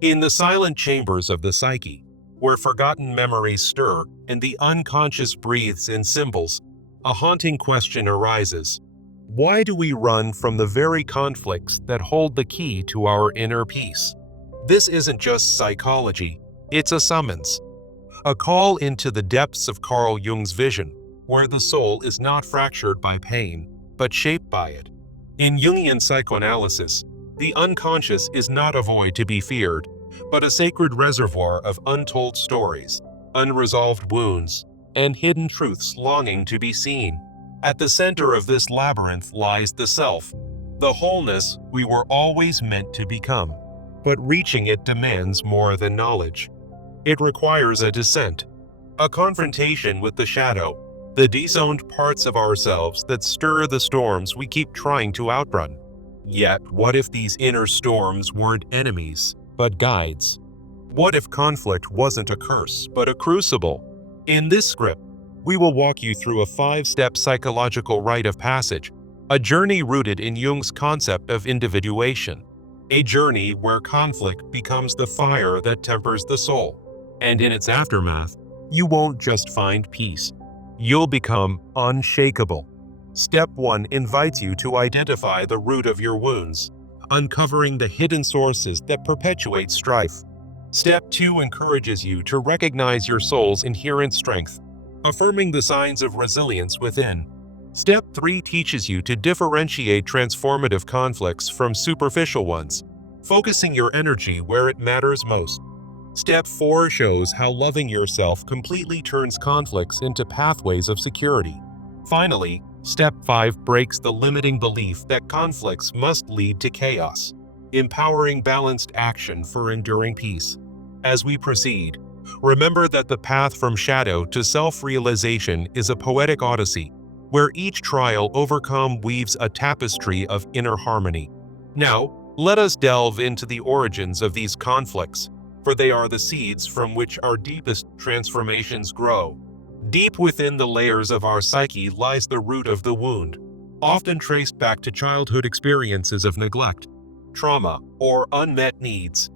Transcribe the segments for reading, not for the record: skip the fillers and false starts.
In the silent chambers of the psyche, where forgotten memories stir and the unconscious breathes in symbols, a haunting question arises. Why do we run from the very conflicts that hold the key to our inner peace? This isn't just psychology, it's a summons. A call into the depths of Carl Jung's vision, where the soul is not fractured by pain, but shaped by it. In Jungian psychoanalysis, the unconscious is not a void to be feared, but a sacred reservoir of untold stories, unresolved wounds, and hidden truths longing to be seen. At the center of this labyrinth lies the self, the wholeness we were always meant to become. But reaching it demands more than knowledge. It requires a descent, a confrontation with the shadow, the disowned parts of ourselves that stir the storms we keep trying to outrun. Yet, what if these inner storms weren't enemies, but guides? What if conflict wasn't a curse, but a crucible? In this script, we will walk you through a 5-step psychological rite of passage, a journey rooted in Jung's concept of individuation, a journey where conflict becomes the fire that tempers the soul. And in its aftermath, you won't just find peace. You'll become unshakable. Step 1 invites you to identify the root of your wounds, uncovering the hidden sources that perpetuate strife. Step 2 encourages you to recognize your soul's inherent strength, affirming the signs of resilience within. Step 3 teaches you to differentiate transformative conflicts from superficial ones, focusing your energy where it matters most. Step 4 shows how loving yourself completely turns conflicts into pathways of security. Finally, Step 5 breaks the limiting belief that conflicts must lead to chaos, empowering balanced action for enduring peace. As we proceed, remember that the path from shadow to self-realization is a poetic odyssey, where each trial overcome weaves a tapestry of inner harmony. Now, let us delve into the origins of these conflicts, for they are the seeds from which our deepest transformations grow. Deep within the layers of our psyche lies the root of the wound, often traced back to childhood experiences of neglect, trauma, or unmet needs.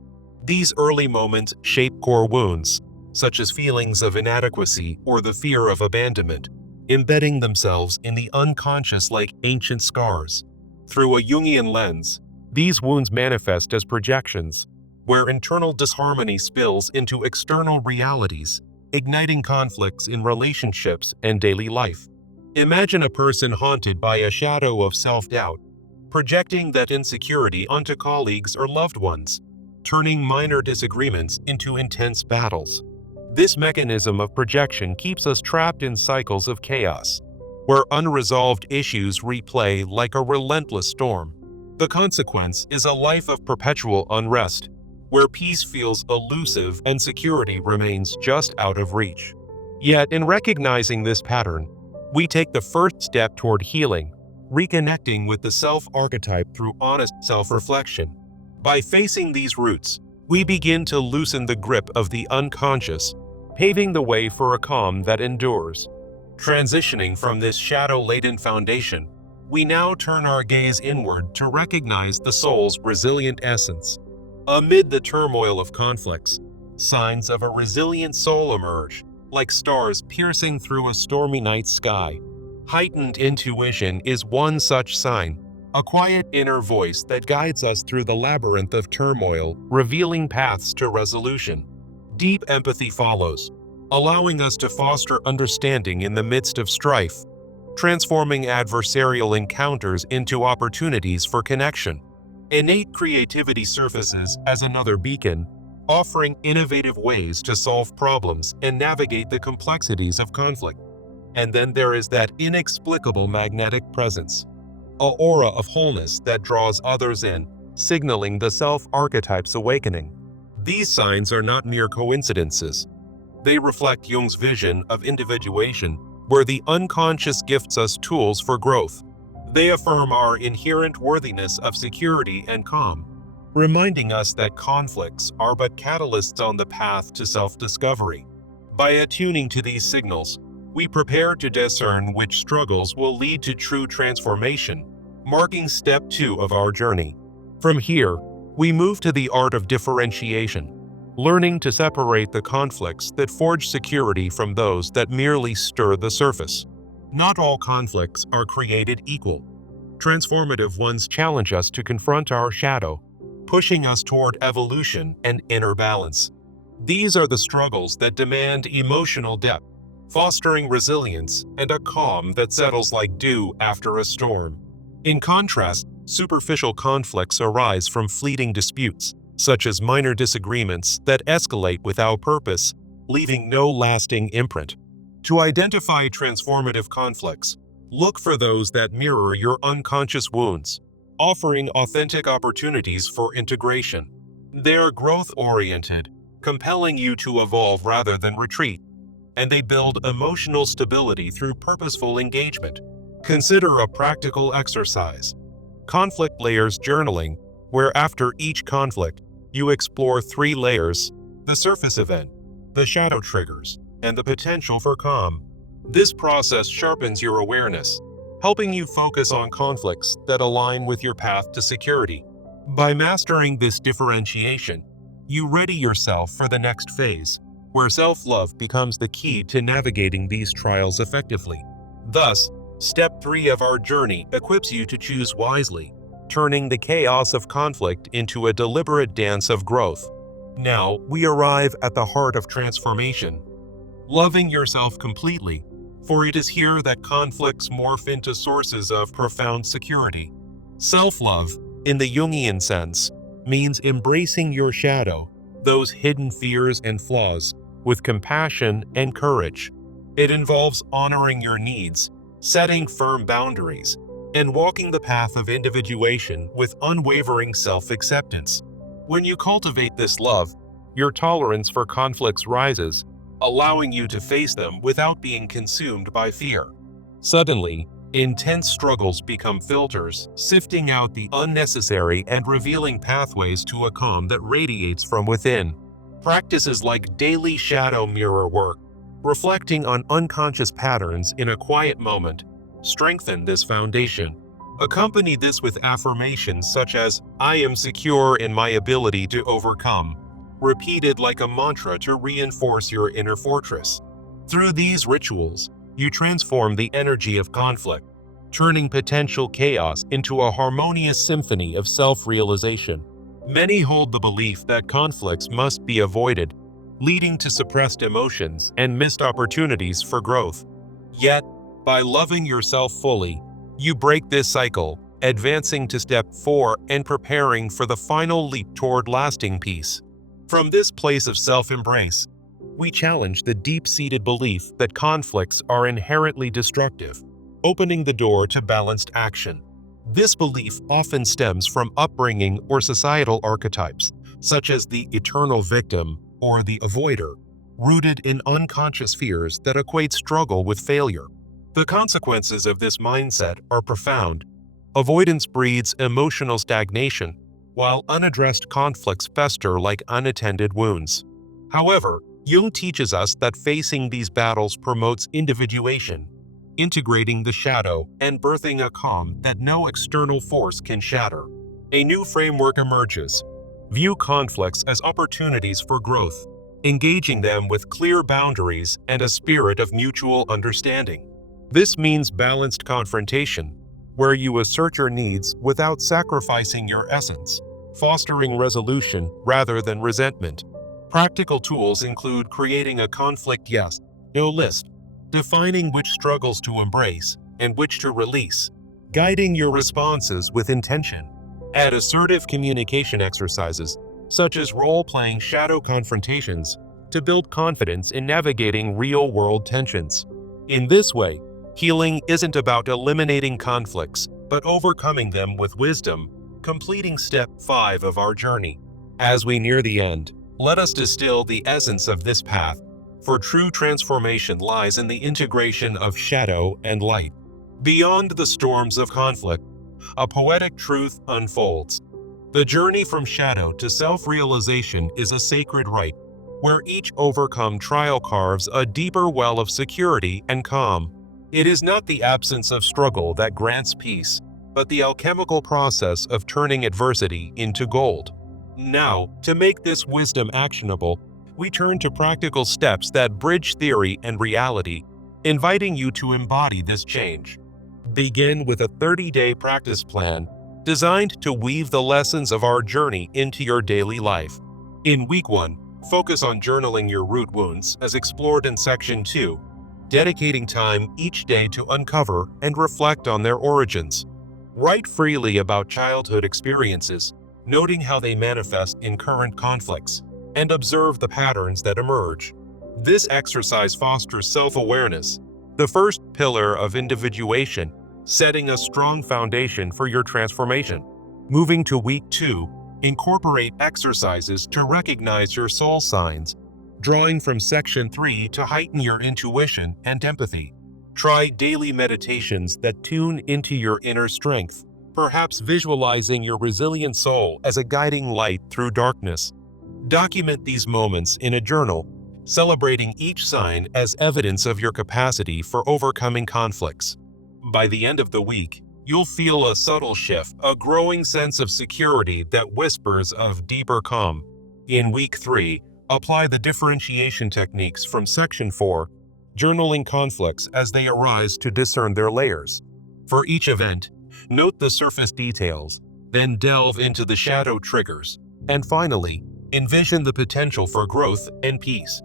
These early moments shape core wounds, such as feelings of inadequacy or the fear of abandonment, embedding themselves in the unconscious like ancient scars. Through a Jungian lens, these wounds manifest as projections, where internal disharmony spills into external realities, igniting conflicts in relationships and daily life. Imagine a person haunted by a shadow of self-doubt, projecting that insecurity onto colleagues or loved ones, turning minor disagreements into intense battles. This mechanism of projection keeps us trapped in cycles of chaos, where unresolved issues replay like a relentless storm. The consequence is a life of perpetual unrest, where peace feels elusive and security remains just out of reach. Yet, in recognizing this pattern, we take the first step toward healing, reconnecting with the self-archetype through honest self-reflection. By facing these roots, we begin to loosen the grip of the unconscious, paving the way for a calm that endures. Transitioning from this shadow-laden foundation, we now turn our gaze inward to recognize the soul's resilient essence. Amid the turmoil of conflicts, signs of a resilient soul emerge, like stars piercing through a stormy night sky. Heightened intuition is one such sign, a quiet inner voice that guides us through the labyrinth of turmoil, revealing paths to resolution. Deep empathy follows, allowing us to foster understanding in the midst of strife, transforming adversarial encounters into opportunities for connection. Innate creativity surfaces as another beacon, offering innovative ways to solve problems and navigate the complexities of conflict. And then there is that inexplicable magnetic presence, an aura of wholeness that draws others in, signaling the self-archetype's awakening. These signs are not mere coincidences. They reflect Jung's vision of individuation, where the unconscious gifts us tools for growth. They affirm our inherent worthiness of security and calm, reminding us that conflicts are but catalysts on the path to self-discovery. By attuning to these signals, we prepare to discern which struggles will lead to true transformation, marking step 2 of our journey. From here, we move to the art of differentiation, learning to separate the conflicts that forge security from those that merely stir the surface. Not all conflicts are created equal. Transformative ones challenge us to confront our shadow, pushing us toward evolution and inner balance. These are the struggles that demand emotional depth, fostering resilience and a calm that settles like dew after a storm. In contrast, superficial conflicts arise from fleeting disputes, such as minor disagreements that escalate without purpose, leaving no lasting imprint. To identify transformative conflicts, look for those that mirror your unconscious wounds, offering authentic opportunities for integration. They are growth-oriented, compelling you to evolve rather than retreat, and they build emotional stability through purposeful engagement. Consider a practical exercise: conflict layers journaling, where after each conflict, you explore 3 layers: the surface event, the shadow triggers, and the potential for calm. This process sharpens your awareness, helping you focus on conflicts that align with your path to security. By mastering this differentiation, you ready yourself for the next phase, where self-love becomes the key to navigating these trials effectively. Thus, Step 3 of our journey equips you to choose wisely, turning the chaos of conflict into a deliberate dance of growth. Now, we arrive at the heart of transformation: loving yourself completely, for it is here that conflicts morph into sources of profound security. Self-love, in the Jungian sense, means embracing your shadow, those hidden fears and flaws, with compassion and courage. It involves honoring your needs, setting firm boundaries, and walking the path of individuation with unwavering self-acceptance. When you cultivate this love, your tolerance for conflicts rises, allowing you to face them without being consumed by fear. Suddenly, intense struggles become filters, sifting out the unnecessary and revealing pathways to a calm that radiates from within. Practices like daily shadow mirror work, reflecting on unconscious patterns in a quiet moment, strengthen this foundation. Accompany this with affirmations such as, "I am secure in my ability to overcome," repeated like a mantra to reinforce your inner fortress. Through these rituals, you transform the energy of conflict, turning potential chaos into a harmonious symphony of self-realization. Many hold the belief that conflicts must be avoided, leading to suppressed emotions and missed opportunities for growth. Yet, by loving yourself fully, you break this cycle, advancing to step 4 and preparing for the final leap toward lasting peace. From this place of self-embrace, we challenge the deep-seated belief that conflicts are inherently destructive, opening the door to balanced action. This belief often stems from upbringing or societal archetypes, such as the eternal victim or the avoider, rooted in unconscious fears that equate struggle with failure. The consequences of this mindset are profound. Avoidance breeds emotional stagnation, while unaddressed conflicts fester like unattended wounds. However, Jung teaches us that facing these battles promotes individuation, integrating the shadow and birthing a calm that no external force can shatter. A new framework emerges. View conflicts as opportunities for growth, engaging them with clear boundaries and a spirit of mutual understanding. This means balanced confrontation, where you assert your needs without sacrificing your essence, fostering resolution rather than resentment. Practical tools include creating a conflict yes/no list, defining which struggles to embrace and which to release, guiding your responses with intention. Add assertive communication exercises, such as role-playing shadow confrontations, to build confidence in navigating real-world tensions. In this way, healing isn't about eliminating conflicts, but overcoming them with wisdom, completing step 5 of our journey. As we near the end, let us distill the essence of this path, for true transformation lies in the integration of shadow and light. Beyond the storms of conflict, a poetic truth unfolds. The journey from shadow to self-realization is a sacred rite, where each overcome trial carves a deeper well of security and calm. It is not the absence of struggle that grants peace, but the alchemical process of turning adversity into gold. Now, to make this wisdom actionable, we turn to practical steps that bridge theory and reality, inviting you to embody this change. Begin with a 30-day practice plan designed to weave the lessons of our journey into your daily life. In week 1, focus on journaling your root wounds as explored in section 2, dedicating time each day to uncover and reflect on their origins. Write freely about childhood experiences, noting how they manifest in current conflicts, and observe the patterns that emerge. This exercise fosters self-awareness, the first pillar of individuation, setting a strong foundation for your transformation. Moving to week 2, incorporate exercises to recognize your soul signs, drawing from section 3 to heighten your intuition and empathy. Try daily meditations that tune into your inner strength, perhaps visualizing your resilient soul as a guiding light through darkness. Document these moments in a journal, celebrating each sign as evidence of your capacity for overcoming conflicts. By the end of the week, you'll feel a subtle shift, a growing sense of security that whispers of deeper calm. In week 3, apply the differentiation techniques from section 4, journaling conflicts as they arise to discern their layers. For each event, note the surface details, then delve into the shadow triggers, and finally, envision the potential for growth and peace.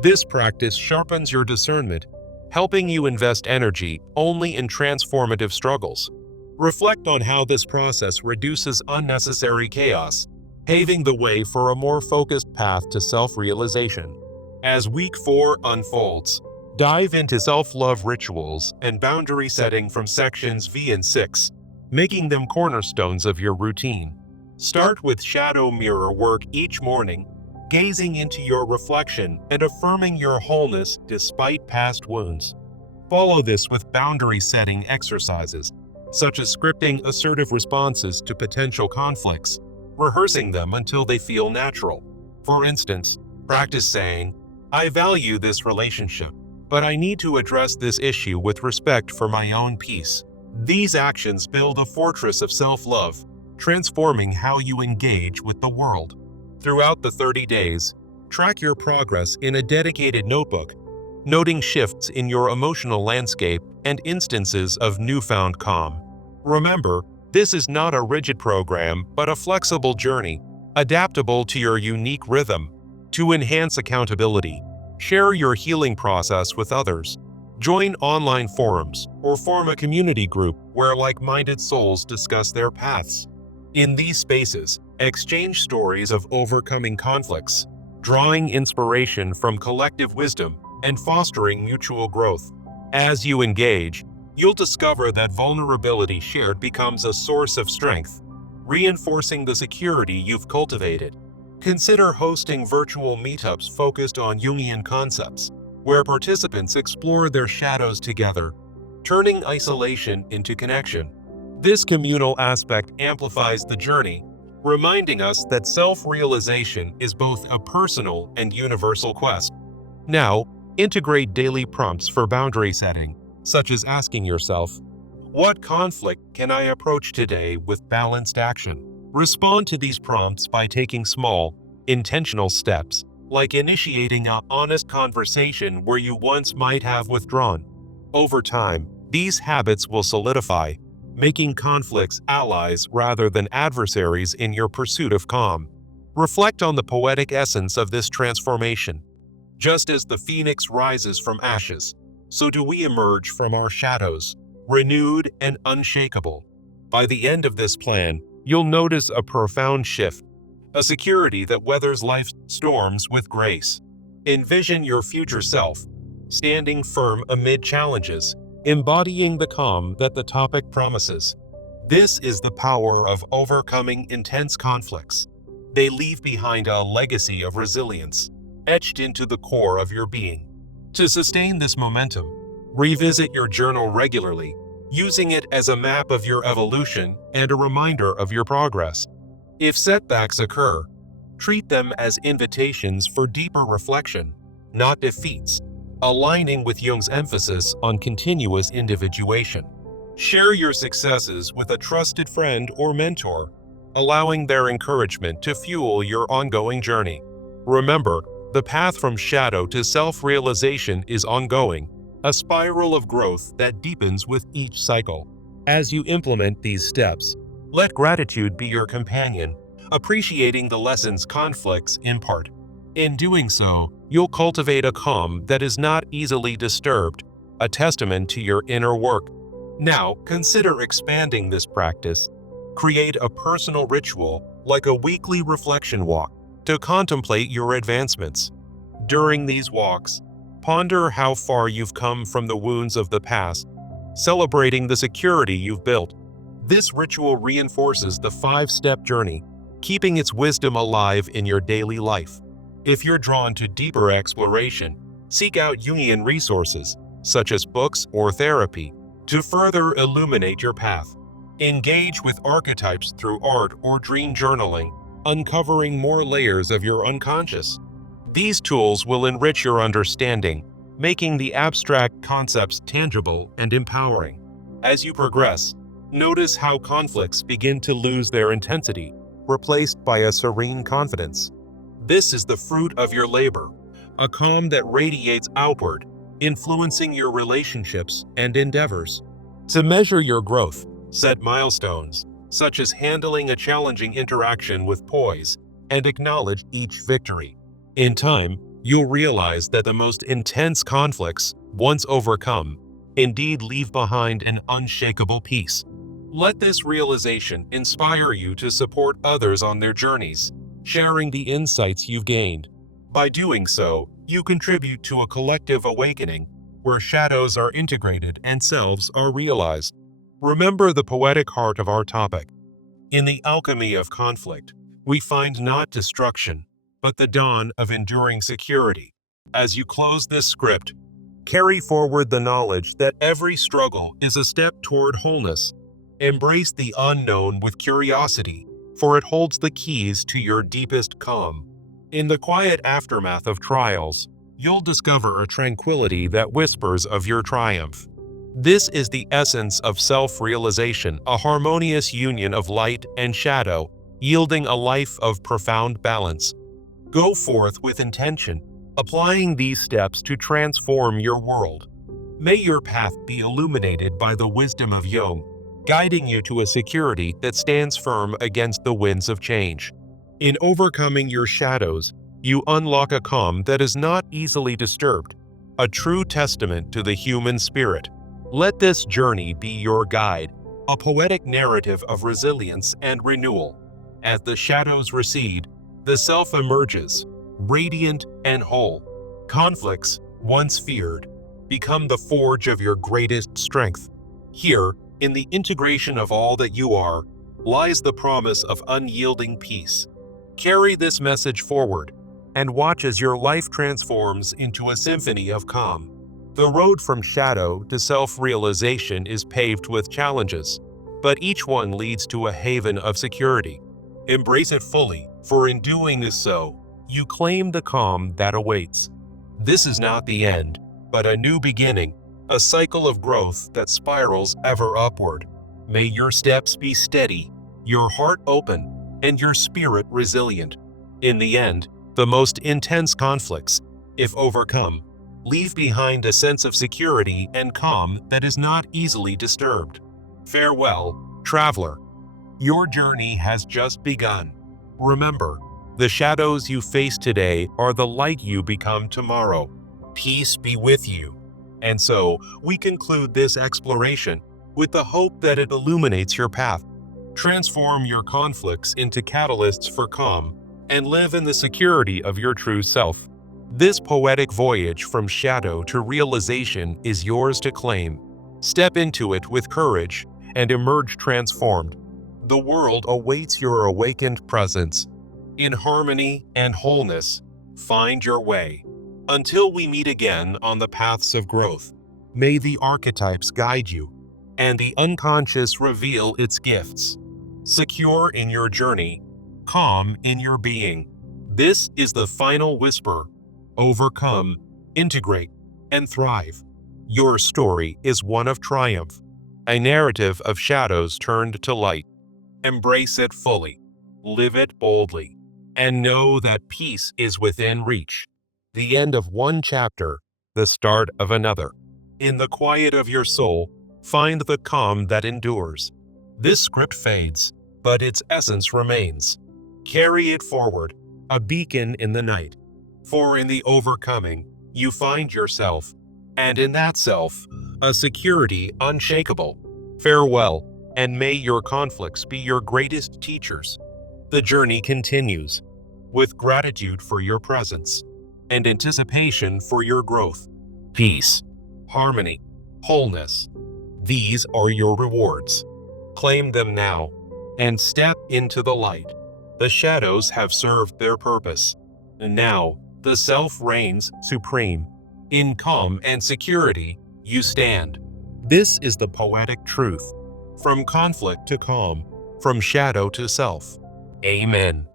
This practice sharpens your discernment, helping you invest energy only in transformative struggles. Reflect on how this process reduces unnecessary chaos, paving the way for a more focused path to self-realization. As week 4 unfolds, dive into self-love rituals and boundary setting from sections V and 6, making them cornerstones of your routine. Start with shadow mirror work each morning, gazing into your reflection and affirming your wholeness despite past wounds. Follow this with boundary setting exercises, such as scripting assertive responses to potential conflicts, rehearsing them until they feel natural. For instance, practice saying, "I value this relationship, but I need to address this issue with respect for my own peace." These actions build a fortress of self-love, transforming how you engage with the world. Throughout the 30 days, track your progress in a dedicated notebook, noting shifts in your emotional landscape and instances of newfound calm. Remember, this is not a rigid program, but a flexible journey, adaptable to your unique rhythm. To enhance accountability, share your healing process with others. Join online forums or form a community group where like-minded souls discuss their paths. In these spaces, exchange stories of overcoming conflicts, drawing inspiration from collective wisdom and fostering mutual growth. As you engage, you'll discover that vulnerability shared becomes a source of strength, reinforcing the security you've cultivated. Consider hosting virtual meetups focused on Jungian concepts, where participants explore their shadows together, turning isolation into connection. This communal aspect amplifies the journey, reminding us that self-realization is both a personal and universal quest. Now, integrate daily prompts for boundary setting, such as asking yourself, "What conflict can I approach today with balanced action?" Respond to these prompts by taking small, intentional steps, like initiating an honest conversation where you once might have withdrawn. Over time, these habits will solidify, making conflicts allies rather than adversaries in your pursuit of calm. Reflect on the poetic essence of this transformation. Just as the phoenix rises from ashes, so do we emerge from our shadows, renewed and unshakable. By the end of this plan, you'll notice a profound shift, a security that weathers life's storms with grace. Envision your future self, standing firm amid challenges, embodying the calm that the topic promises. This is the power of overcoming intense conflicts. They leave behind a legacy of resilience, etched into the core of your being. To sustain this momentum, revisit your journal regularly, using it as a map of your evolution and a reminder of your progress. If setbacks occur, treat them as invitations for deeper reflection, not defeats, aligning with Jung's emphasis on continuous individuation. Share your successes with a trusted friend or mentor, allowing their encouragement to fuel your ongoing journey. Remember, the path from shadow to self-realization is ongoing, a spiral of growth that deepens with each cycle. As you implement these steps, let gratitude be your companion, appreciating the lessons conflicts impart. In doing so, you'll cultivate a calm that is not easily disturbed, a testament to your inner work. Now, consider expanding this practice. Create a personal ritual, like a weekly reflection walk, to contemplate your advancements. During these walks, ponder how far you've come from the wounds of the past, celebrating the security you've built. This ritual reinforces the five-step journey, keeping its wisdom alive in your daily life. If you're drawn to deeper exploration, seek out Jungian resources, such as books or therapy, to further illuminate your path. Engage with archetypes through art or dream journaling, uncovering more layers of your unconscious. These tools will enrich your understanding, making the abstract concepts tangible and empowering. As you progress, notice how conflicts begin to lose their intensity, replaced by a serene confidence. This is the fruit of your labor, a calm that radiates outward, influencing your relationships and endeavors. To measure your growth, set milestones, such as handling a challenging interaction with poise, and acknowledge each victory. In time, you'll realize that the most intense conflicts, once overcome, indeed leave behind an unshakable peace. Let this realization inspire you to support others on their journeys, sharing the insights you've gained. By doing so, you contribute to a collective awakening, where shadows are integrated and selves are realized. Remember the poetic heart of our topic. In the alchemy of conflict, we find not destruction, but the dawn of enduring security. As you close this script, carry forward the knowledge that every struggle is a step toward wholeness. Embrace the unknown with curiosity, for it holds the keys to your deepest calm. In the quiet aftermath of trials, you'll discover a tranquility that whispers of your triumph. This is the essence of self-realization, a harmonious union of light and shadow, yielding a life of profound balance. Go forth with intention, applying these steps to transform your world. May your path be illuminated by the wisdom of Jung, guiding you to a security that stands firm against the winds of change. In overcoming your shadows, you unlock a calm that is not easily disturbed, a true testament to the human spirit. Let this journey be your guide, a poetic narrative of resilience and renewal. As the shadows recede, the self emerges, radiant and whole. Conflicts, once feared, become the forge of your greatest strength. Here, in the integration of all that you are, lies the promise of unyielding peace. Carry this message forward, and watch as your life transforms into a symphony of calm. The road from shadow to self-realization is paved with challenges, but each one leads to a haven of security. Embrace it fully, for in doing so, you claim the calm that awaits. This is not the end, but a new beginning, a cycle of growth that spirals ever upward. May your steps be steady, your heart open, and your spirit resilient. In the end, the most intense conflicts, if overcome, leave behind a sense of security and calm that is not easily disturbed. Farewell, traveler. Your journey has just begun. Remember, the shadows you face today are the light you become tomorrow. Peace be with you. And so, we conclude this exploration with the hope that it illuminates your path. Transform your conflicts into catalysts for calm, and live in the security of your true self. This poetic voyage from shadow to realization is yours to claim. Step into it with courage and emerge transformed. The world awaits your awakened presence. In harmony and wholeness, find your way. Until we meet again on the paths of growth, may the archetypes guide you, and the unconscious reveal its gifts. Secure in your journey, calm in your being. This is the final whisper. Overcome, integrate, and thrive. Your story is one of triumph, a narrative of shadows turned to light. Embrace it fully, live it boldly, and know that peace is within reach. The end of one chapter, the start of another. In the quiet of your soul, find the calm that endures. This script fades, but its essence remains. Carry it forward, a beacon in the night. For in the overcoming, you find yourself, and in that self, a security unshakable. Farewell, and may your conflicts be your greatest teachers. The journey continues, with gratitude for your presence, and anticipation for your growth. Peace, harmony, wholeness. These are your rewards. Claim them now, and step into the light. The shadows have served their purpose, and now the self reigns supreme. In calm and security, you stand. This is the poetic truth. From conflict to calm, from shadow to self. Amen.